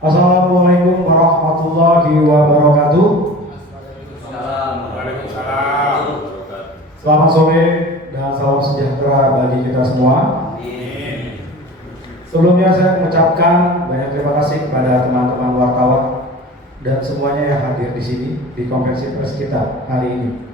Assalamualaikum warahmatullahi wabarakatuh. Waalaikumsalam. Selamat sore dan salam sejahtera bagi kita semua. Amin. Sebelumnya saya mengucapkan banyak terima kasih kepada teman-teman wartawan dan semuanya yang hadir di sini di konferensi pers kita hari ini.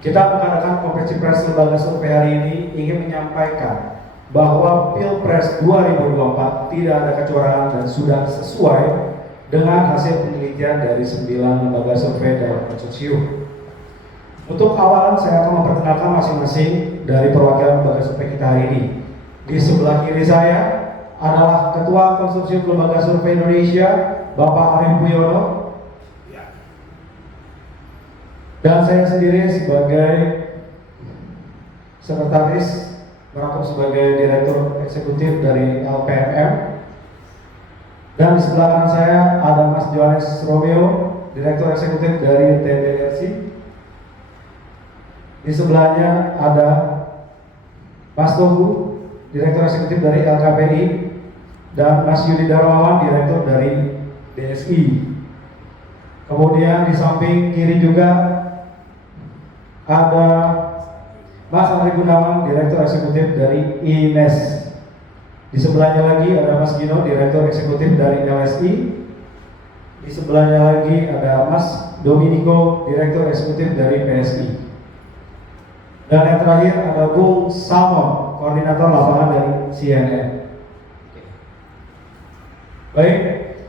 Kita mengadakan konferensi pers lembaga survei hari ini ingin menyampaikan bahwa Pilpres 2024 tidak ada kecurangan dan sudah sesuai dengan hasil penelitian dari 9 lembaga survei dan konsorsium. Untuk awalan saya akan memperkenalkan masing-masing dari perwakilan lembaga survei kita hari ini. Di sebelah kiri saya adalah Ketua Konsorsium Lembaga Survei Indonesia, Bapak Arief Puyono. Dan saya sendiri sebagai sekretaris merangkap sebagai Direktur Eksekutif dari LPMM. Dan di sebelah kanan saya ada Mas Johannes Romeo, Direktur Eksekutif dari TBRC. Di sebelahnya ada Mas Togu, Direktur Eksekutif dari LKPI, dan Mas Yudi Darmawan, Direktur dari DSI. Kemudian di samping kiri juga ada Mas Andri Gunawan, Direktur Eksekutif dari INES. Di sebelahnya lagi ada Mas Gino, Direktur Eksekutif dari LSI. Di sebelahnya lagi ada Mas Dominico, Direktur Eksekutif dari PSI. Dan yang terakhir ada Bung Salmon, Koordinator Lapangan dari CNN. Baik,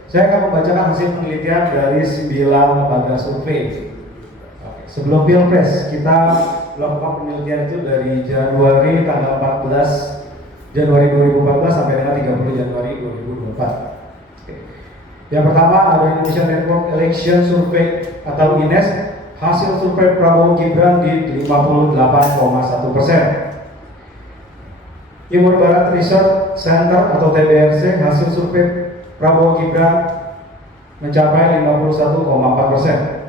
saya akan membacakan hasil penelitian dari 9 lembaga survei. Sebelum Pilpres, kita melakukan penelitian itu dari Januari tanggal 14 Januari 2014 sampai dengan 30 Januari 2024. Yang pertama ada Indonesian Network Election Survey atau INES, hasil survei Prabowo Gibran di 58,1%. Timur Barat Research Center atau TBRC, hasil survei Prabowo Gibran mencapai 51,4%.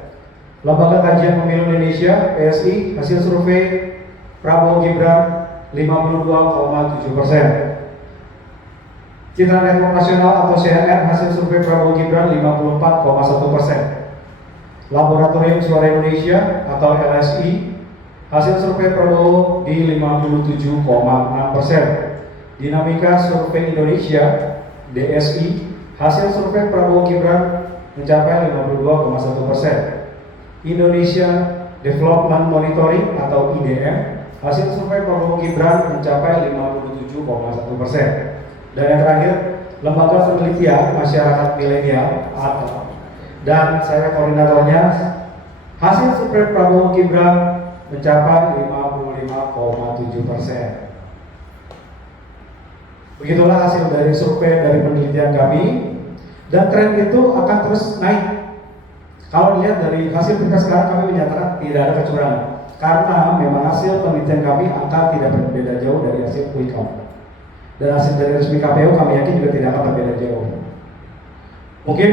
Lembaga Kajian Pemilu Indonesia (PSI), hasil survei Prabowo Gibran 52,7%. Citra Network Nasional atau CNN, hasil survei Prabowo Gibran 54,1%. Laboratorium Suara Indonesia atau LSI, hasil survei Prabowo di 57,6%. Dinamika Survei Indonesia (DSI), hasil survei Prabowo Gibran mencapai 52,1%. Indonesia Development Monitoring atau IDM, hasil survei Prabowo Gibran mencapai 57,1%. Dan yang terakhir, Lembaga Penelitian Masyarakat Milenial atau, dan saya koordinatornya, hasil survei Prabowo Gibran mencapai 55,7%. Begitulah hasil dari survei dari penelitian kami, dan tren itu akan terus naik. Kalau dilihat dari hasil Pilpres sekarang, kami menyatakan tidak ada kecurangan karena memang hasil penelitian kami angka tidak berbeda jauh dari hasil quick count. Dan hasil dari resmi KPU kami yakin juga tidak akan berbeda jauh. Mungkin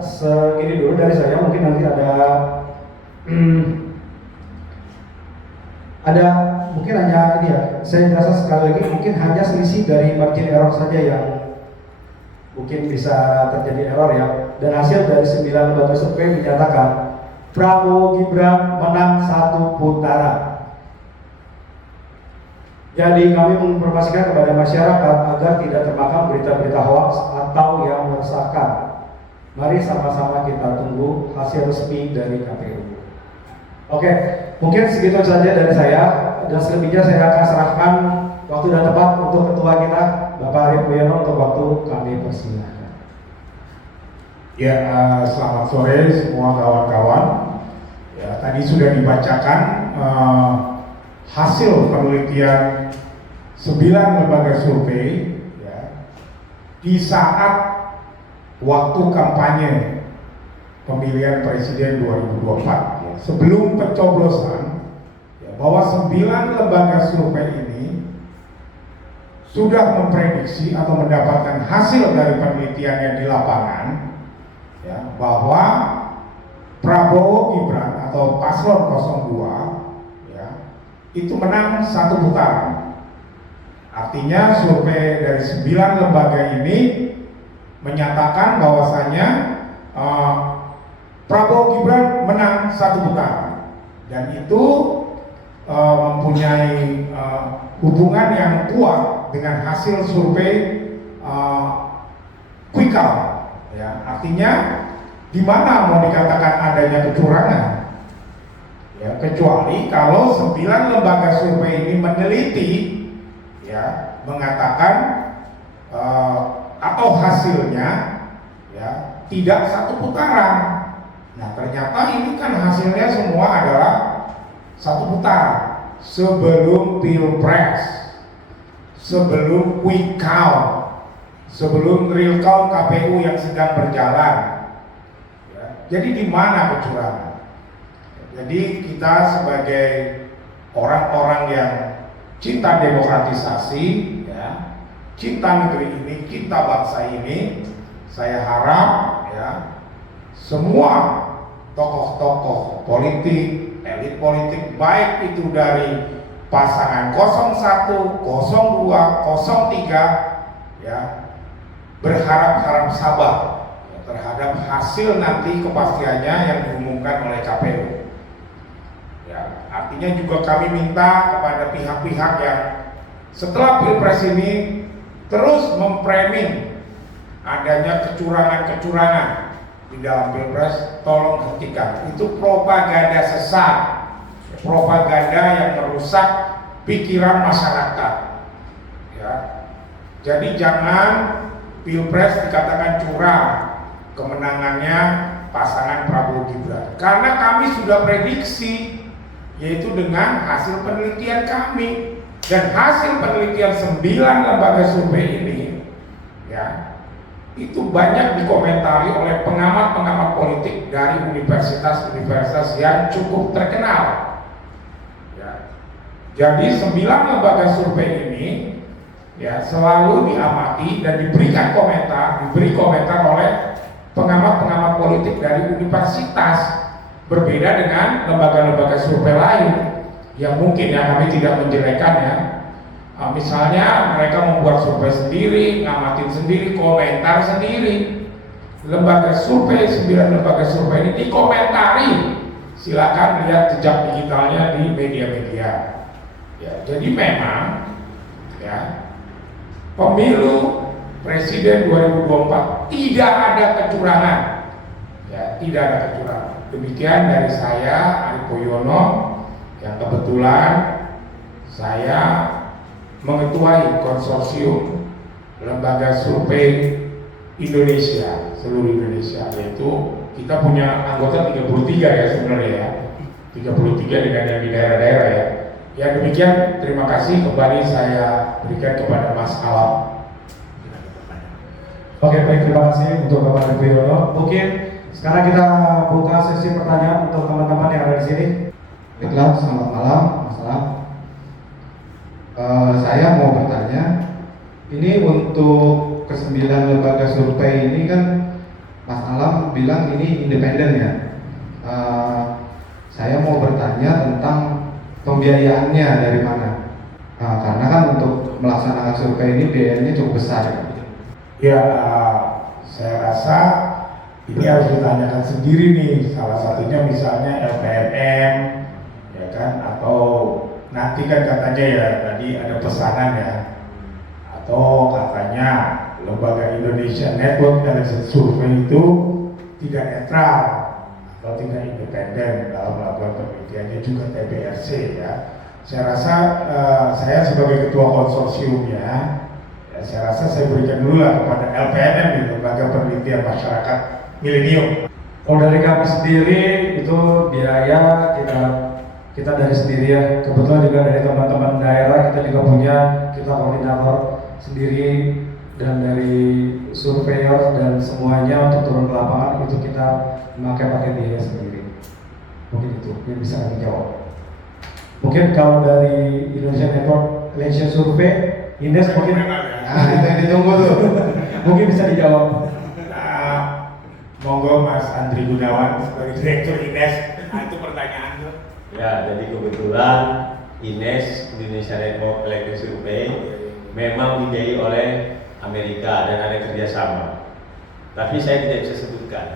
segini dulu dari saya. Mungkin nanti ada mungkin hanya ini ya. Saya jelaskan sekali lagi, mungkin hanya selisih dari margin error saja yang mungkin bisa terjadi error ya. Dan hasil dari 9 lembaga survei menyatakan Prabowo Gibran menang 1 putaran. Jadi kami menginformasikan kepada masyarakat agar tidak termakan berita-berita hoax atau yang meresahkan. Mari sama-sama kita tunggu hasil resmi dari KPU. Oke, mungkin segitu saja dari saya, dan selebihnya saya akan serahkan waktu dan tempat untuk ketua kita, Bapak Arief Puyono, untuk waktu kami persilahkan. Ya, selamat sore semua kawan-kawan. Ya, tadi sudah dibacakan hasil penelitian 9 lembaga survei ya, di saat waktu kampanye pemilihan presiden 2024 ya, sebelum pencoblosan ya, bahwa 9 lembaga survei ini sudah memprediksi atau mendapatkan hasil dari penelitiannya di lapangan ya, bahwa Prabowo Gibran atau Paslon 02 ya, itu menang 1 putaran. Artinya survei dari 9 lembaga ini menyatakan bahwasanya Prabowo Gibran menang 1 putaran, dan itu mempunyai hubungan yang kuat dengan hasil survei Quick Count. Ya, artinya di mana mau dikatakan adanya kecurangan? Ya, kecuali kalau 9 lembaga survei ini meneliti, ya, mengatakan atau hasilnya, ya, tidak 1 putaran. Nah, ternyata ini kan hasilnya semua adalah 1 putaran sebelum Pilpres, sebelum Quick Count, sebelum real count KPU yang sedang berjalan. Ya, jadi di mana kecurangan? Jadi kita sebagai orang-orang yang cinta demokratisasi, ya, cinta negeri ini, cinta bangsa ini, saya harap, ya, semua tokoh-tokoh politik, elit politik, baik itu dari pasangan 01, 02, 03, ya, berharap-harap sabar terhadap hasil nanti kepastiannya yang diumumkan oleh KPU. Ya, artinya juga kami minta kepada pihak-pihak yang setelah Pilpres ini terus memframing adanya kecurangan-kecurangan di dalam Pilpres, tolong hentikan. Itu propaganda sesat, propaganda yang merusak pikiran masyarakat. Ya, jadi jangan Pilpres dikatakan curang kemenangannya pasangan Prabowo Gibran, karena kami sudah prediksi, yaitu dengan hasil penelitian kami, dan hasil penelitian 9 lembaga survei ini, ya, itu banyak dikomentari oleh pengamat-pengamat politik dari universitas-universitas yang cukup terkenal. Ya. Jadi 9 lembaga survei ini, ya, selalu diamati dan diberi komentar oleh pengamat-pengamat politik dari universitas, berbeda dengan lembaga-lembaga survei lain yang mungkin, ya, kami tidak menjelekannya. Misalnya mereka membuat survei sendiri, ngamatin sendiri, komentar sendiri. Lembaga survei, 9 lembaga survei ini dikomentari. Silakan lihat jejak digitalnya di media-media. Ya, jadi memang, ya, pemilu presiden 2024 tidak ada kecurangan. Ya, tidak ada kecurangan. Demikian dari saya, Arief Poyono, yang kebetulan saya mengetuai konsorsium lembaga survei Indonesia, seluruh Indonesia, yaitu kita punya anggota 33 ya sebenarnya, ya, 33 dengan yang di daerah-daerah, ya. Ya, demikian, terima kasih, kembali saya berikan kepada Mas Alam. Oke, baik, terima kasih untuk Bapak Arief Poyono. Mungkin sekarang kita buka sesi pertanyaan untuk teman-teman yang ada di sini. Baiklah, selamat malam, Mas Alam. Saya mau bertanya, ini untuk ke-9 lembaga survei ini kan Mas Alam bilang ini independen, ya. Saya mau bertanya tentang pembiayaannya dari mana? Karena kan untuk melaksanakan survei ini biayanya cukup besar. Ya, saya rasa ini harus ditanyakan sendiri nih. Salah satunya misalnya LPMM, ya kan, atau nanti kan katanya, ya, tadi ada pesanan, ya, atau katanya lembaga Indonesia Network Election Survey itu tidak netral atau tidak independen dalam melakukan penelitiannya, juga TBRC, ya. Saya rasa saya sebagai ketua konsorsiumnya, ya, saya rasa saya berikan dulu lah kepada LPMM, di Lembaga Penelitian Masyarakat Milenium. Kalau dari kami sendiri itu biaya kita dari sendiri, ya. Kebetulan juga dari teman-teman daerah kita juga punya, kita koordinator sendiri, dan dari surveyor dan semuanya untuk turun ke lapangan itu kita pakai biaya sendiri. Mungkin itu yang bisa kami jawab. Mungkin kalau dari Indonesia Network Election Survey, Ines mungkin Itu yang ditunggu tuh. mungkin bisa dijawab. Monggo Mas Andri Gunawan sebagai Direktur Ines. Itu pertanyaan tuh. Ya, jadi kebetulan INES, Indonesia Network Election Survey, memang dibiayai oleh Amerika dan ada kerjasama. tapi saya tidak bisa sebutkan.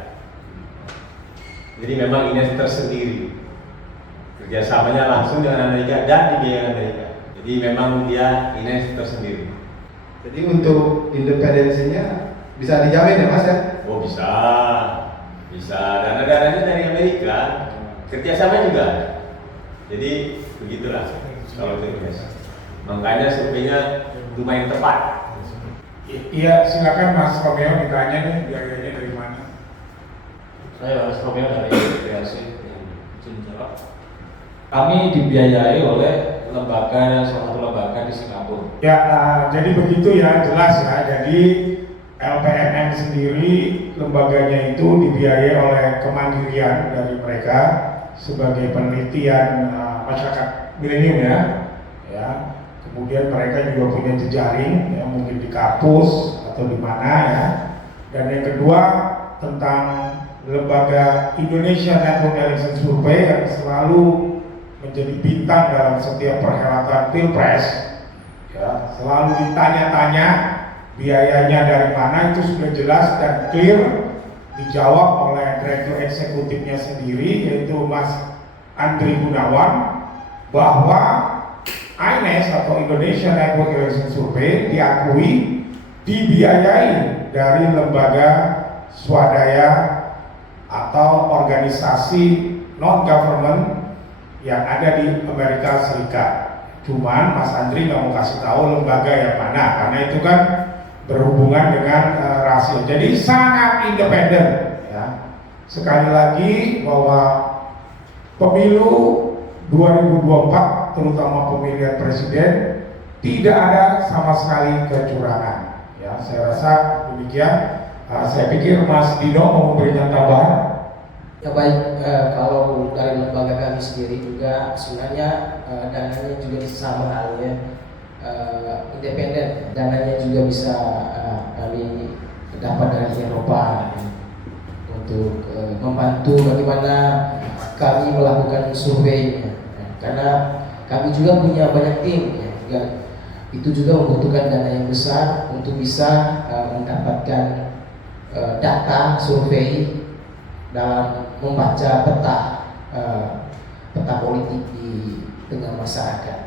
Jadi memang Ines tersendiri, kerjasamanya langsung dengan Amerika dan dibiayai Amerika. Jadi memang dia Ines tersendiri. Jadi untuk independensinya bisa dijamin ya Mas ya? Oh bisa, dana-dananya dari Amerika, kerjasama juga. Jadi begitulah kalau itu Ines. Makanya surveinya lumayan tepat. Iya, silakan Mas Romeo ditanya nih biayanya dari mana. Saya Mas Romeo dari PRC. Izin jawab. Kami dibiayai oleh salah satu lembaga di Singapura. Ya, jadi begitu ya, jelas ya. Jadi LPMN sendiri lembaganya itu dibiayai oleh kemandirian dari mereka sebagai penelitian masyarakat milenium ya. Kemudian mereka juga punya jejaring, ya, mungkin di kampus atau di mana ya. Dan yang kedua tentang lembaga Indonesia Network Election Survey yang selalu menjadi bintang dalam setiap perhelatan Pilpres, ya, selalu ditanya-tanya biayanya dari mana, itu sudah jelas dan clear dijawab oleh Direktur Eksekutifnya sendiri yaitu Mas Andri Gunawan bahwa INES atau Indonesia Network Election Survey diakui dibiayai dari lembaga swadaya atau organisasi non-government yang ada di Amerika Serikat. Cuman Mas Andri nggak mau kasih tahu lembaga yang mana karena itu kan berhubungan dengan rahasia. Jadi sangat independen ya. Sekali lagi bahwa pemilu 2024 terutama pemilihan presiden tidak ada sama sekali kecurangan. Ya, saya rasa demikian. Saya pikir Mas Dino mau memberikan tambahan. Ya baik, kalau dari lembaga kami sendiri juga sebenarnya dananya juga sama halnya independen. Dananya juga bisa kami dapat dari Eropa untuk membantu bagaimana kami melakukan surveinya. Karena kami juga punya banyak tim ya, itu juga membutuhkan dana yang besar untuk bisa mendapatkan data survei dalam membaca peta politik di tengah masyarakat.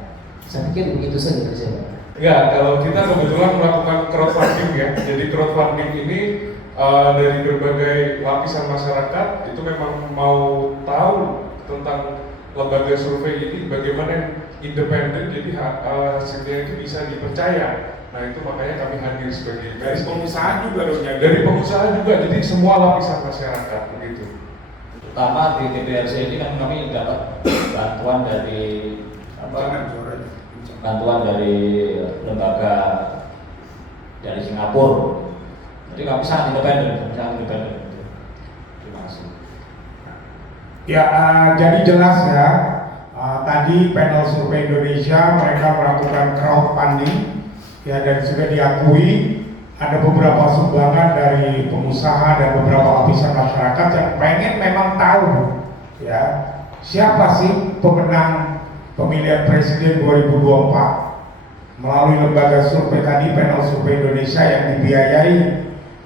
Saya pikir begitu saja Pak. Ya, kalau kita kebetulan melakukan crowdfunding ya, jadi crowdfunding ini dari berbagai lapisan masyarakat itu memang mau tahu tentang lembaga survei ini bagaimana independen, jadi hasilnya itu bisa dipercaya. Nah itu makanya kami hadir sebagai Dari pengusaha juga dong ya. dari pengusaha juga, jadi semua lapisan masyarakat begitu. Pertama di TPRC ini kan kami dapat bantuan dari lembaga dari Singapura. Jadi kami sangat independen. Terima kasih. Ya, jadi jelas ya. Tadi panel survei Indonesia mereka melakukan crowdfunding. Ya, dan sudah diakui ada beberapa sumbangan dari pengusaha dan beberapa lapisan masyarakat yang pengen memang tahu ya siapa sih pemenang pemilihan presiden 2024 melalui lembaga survei tadi, panel survei Indonesia yang dibiayai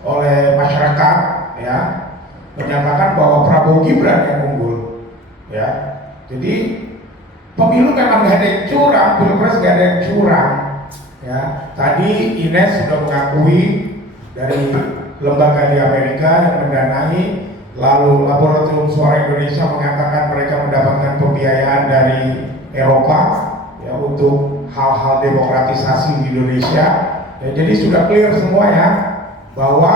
oleh masyarakat ya, menyatakan bahwa Prabowo Gibran yang unggul ya. Jadi pemilu memang gak ada yang curang, pilpres gak ada yang curang. Ya, tadi Ines sudah mengakui dari lembaga di Amerika yang mendanai, lalu Laboratorium Suara Indonesia mengatakan mereka mendapatkan pembiayaan dari Eropa ya untuk hal-hal demokratisasi di Indonesia. Ya, jadi sudah clear semua ya bahwa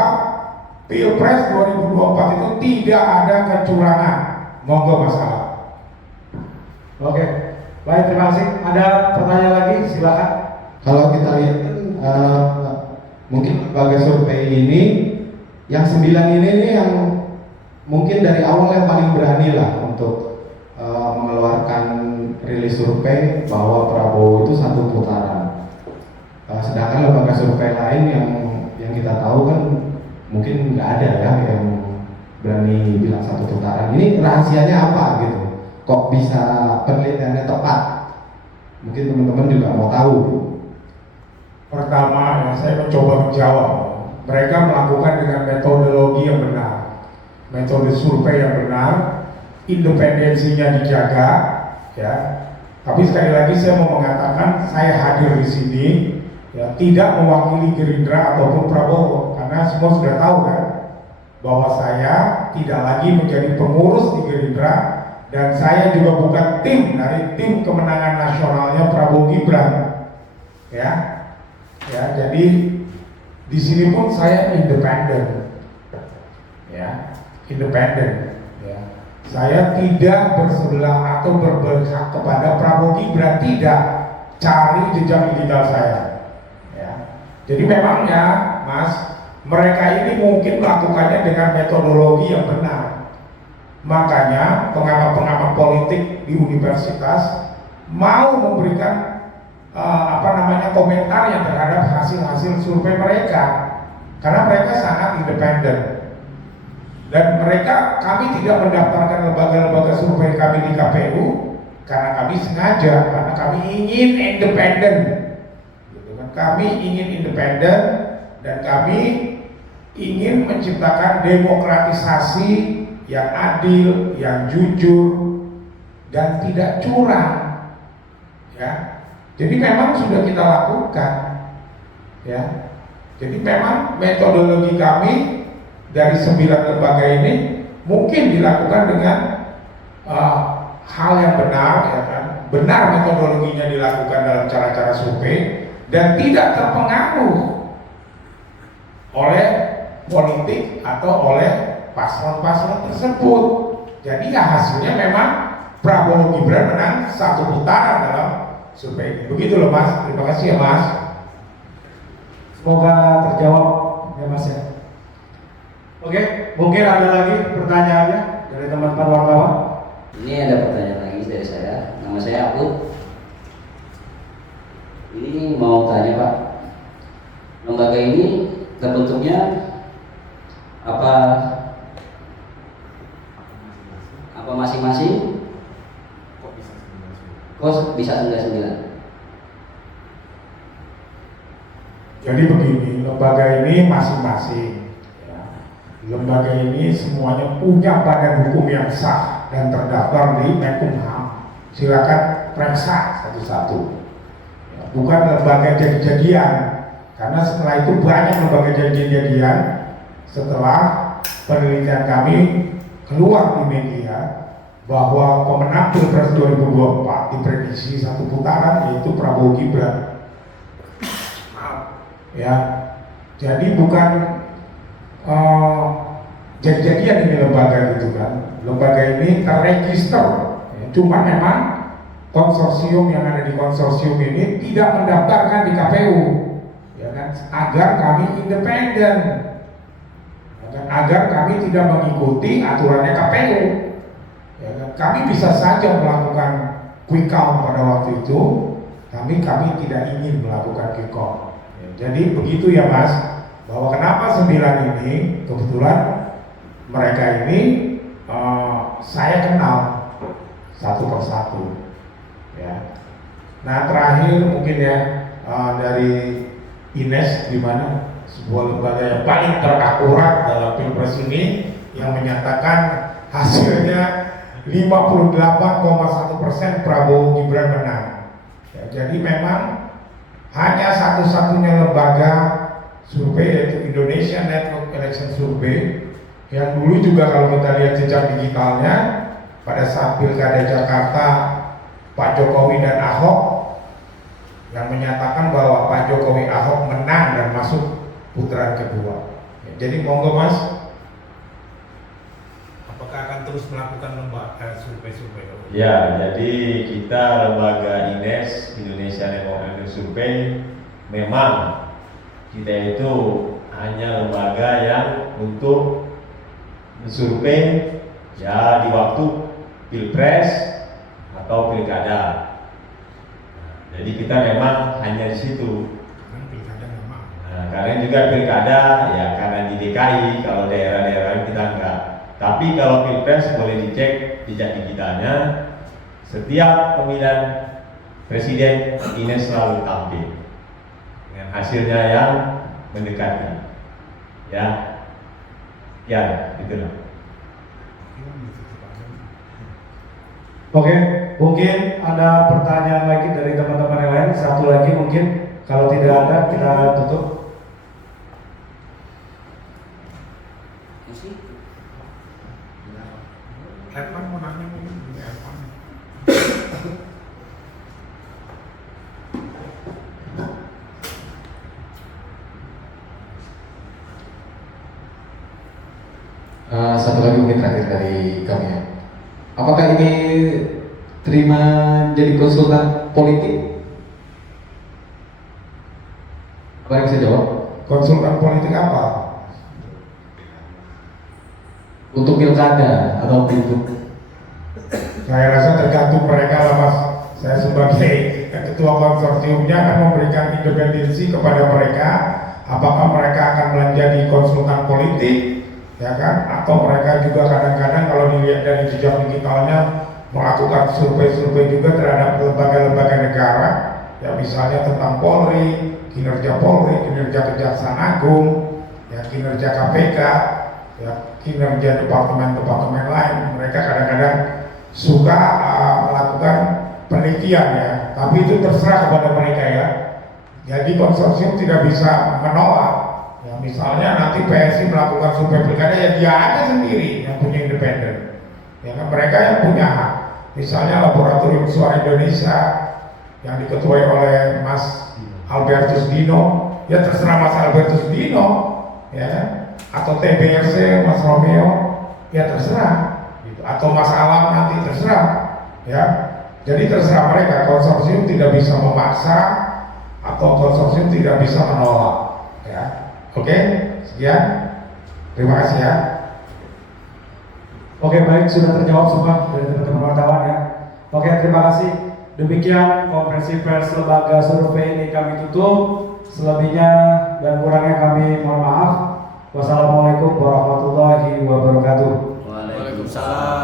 Pilpres 2024 itu tidak ada kecurangan. Monggo Mas Alam. Oke, baik, terima kasih. Ada pertanyaan lagi, silakan. Kalau kita lihat mungkin lembaga survei ini yang 9 ini yang mungkin dari awal yang paling berani lah untuk mengeluarkan rilis survei bahwa Prabowo itu satu putaran. Sedangkan lembaga survei lain yang kita tahu kan mungkin nggak ada ya yang berani bilang satu putaran. Ini rahasianya apa gitu? Kok bisa penelitiannya tepat? Mungkin teman-teman juga mau tahu. Pertama, ya, saya mencoba menjawab. Mereka melakukan dengan metodologi metode survei yang benar, independensinya dijaga, ya. Tapi sekali lagi saya mau mengatakan saya hadir di sini ya tidak mewakili Gerindra ataupun Prabowo, karena semua sudah tahu kan bahwa saya tidak lagi menjadi pengurus di Gerindra dan saya juga bukan tim dari tim kemenangan nasionalnya Prabowo Gibran, ya. Jadi di sini pun saya independen, ya, independen. Ya. Saya tidak bersebelah atau berpihak kepada Prabowo Gibran, tidak. Cari jejak digital saya. Ya. Jadi memangnya, Mas, mereka ini mungkin melakukannya dengan metodologi yang benar. Makanya pengamat-pengamat politik di universitas mau memberikan komentar yang terhadap hasil-hasil survei mereka, karena mereka sangat independen. Dan kami tidak mendaftarkan lembaga-lembaga survei kami di KPU karena kami sengaja, karena kami ingin independen. Gitu kan? Kami ingin independen dan kami ingin menciptakan demokratisasi yang adil, yang jujur, dan tidak curang. Ya, jadi memang sudah kita lakukan. Ya, jadi memang metodologi kami dari 9 lembaga ini mungkin dilakukan dengan hal yang benar, ya kan? Benar metodologinya dilakukan dalam cara-cara survei dan tidak terpengaruh oleh politik atau oleh paslon-paslon tersebut. Jadi ya hasilnya memang Prabowo Gibran menang 1 putaran dalam survei. Begitu loh Mas. Terima kasih ya Mas. Semoga terjawab ya Mas ya. Oke, mungkin ada lagi pertanyaannya dari teman-teman wartawan. Ini ada pertanyaan lagi dari saya. Nama saya Akut. Ini mau tanya Pak, lembaga ini terbentuknya apa masing-masing? Kok bisa 99? Jadi begini, lembaga ini masing-masing. Ya. Lembaga ini semuanya punya badan hukum yang sah dan terdaftar di Menkumham. Silakan periksa satu-satu. Ya, bukan lembaga jadi-jadian, karena setelah itu banyak lembaga jadi-jadian. Setelah penelitian kami keluar di media bahwa pemenang Pilpres 2024 diprediksi 1 putaran yaitu Prabowo Gibran. Ya, jadi bukan jadi-jadian ini lembaga gitu kan. Lembaga ini terregister, ya, cuma memang konsorsium yang ada di konsorsium ini tidak mendaftarkan di KPU, ya kan, agar kami independen, ya kan? Agar kami tidak mengikuti aturannya KPU. Ya kan? Kami bisa saja melakukan quick count pada waktu itu, kami tidak ingin melakukan quick count. Jadi begitu ya Mas, bahwa kenapa 9 ini kebetulan mereka ini saya kenal satu persatu. Ya. Nah terakhir mungkin ya dari Ines, di mana sebuah lembaga yang paling terakurat dalam Pilpres ini yang menyatakan hasilnya 58,1% Prabowo Gibran menang. Ya, jadi memang hanya satu-satunya lembaga survei yaitu Indonesia Network Election Survey yang dulu juga kalau kita lihat jejak digitalnya pada saat Pilkada Jakarta Pak Jokowi dan Ahok yang menyatakan bahwa Pak Jokowi Ahok menang dan masuk putaran kedua. Ya, jadi monggo Mas, apakah akan terus melakukan lembaga survei-survei? Ya, jadi kita lembaga INES Indonesia Network Election Survey memang kita itu hanya lembaga yang untuk mensurvei ya di waktu Pilpres atau Pilkada. Jadi kita memang hanya di situ. Nah, karena juga Pilkada ya karena di DKI, kalau daerah-daerah kita enggak. Tapi kalau Pilpres boleh dicek jejak digitalnya. Setiap pemilihan presiden ini selalu tampil dengan hasilnya yang mendekati. Ya, itulah. Oke, mungkin ada pertanyaan lagi dari teman-teman yang lain. Satu lagi mungkin, kalau tidak ada kita tutup. Evan mau nanya mungkin Evan. Satu lagi mungkin terakhir dari kami ya. Apakah ini terima jadi konsultan politik? Apa yang bisa jawab? Konsultan politik apa? Untuk pilkada atau pilgub? Saya rasa tergantung mereka lah Mas. Saya sebagai ketua konsorsiumnya akan memberikan independensi kepada mereka. Apakah mereka akan menjadi konsultan politik, ya kan? Atau mereka juga kadang-kadang kalau dilihat dari jejak digitalnya melakukan survei-survei juga terhadap lembaga-lembaga negara, ya misalnya tentang Polri, kinerja Kejaksaan Agung, ya kinerja KPK, ya kinerja departemen-departemen lain. Mereka kadang-kadang suka melakukan penelitian ya, tapi itu terserah kepada mereka ya. Jadi konsorsium tidak bisa menolak. Ya, misalnya nanti PSI melakukan survei pilkada ya dia ada sendiri yang punya independen. Ya kan mereka yang punya hak. Misalnya Laboratorium Suara Indonesia yang diketuai oleh Mas Albertus Dino, ya terserah Mas Albertus Dino, ya kan? Atau TBRC Mas Romeo, ya terserah. Gitu. Atau Mas Alam nanti terserah, ya. Jadi terserah mereka. Konsorsium tidak bisa memaksa atau konsorsium tidak bisa menolak, ya. Oke, sekian. Terima kasih ya. Oke, baik, sudah terjawab semua dari teman-teman wartawan ya. Oke, terima kasih. Demikian konferensi pers lembaga survei ini kami tutup. Selebihnya dan kurangnya kami mohon maaf. Wassalamualaikum warahmatullahi wabarakatuh. Waalaikumsalam.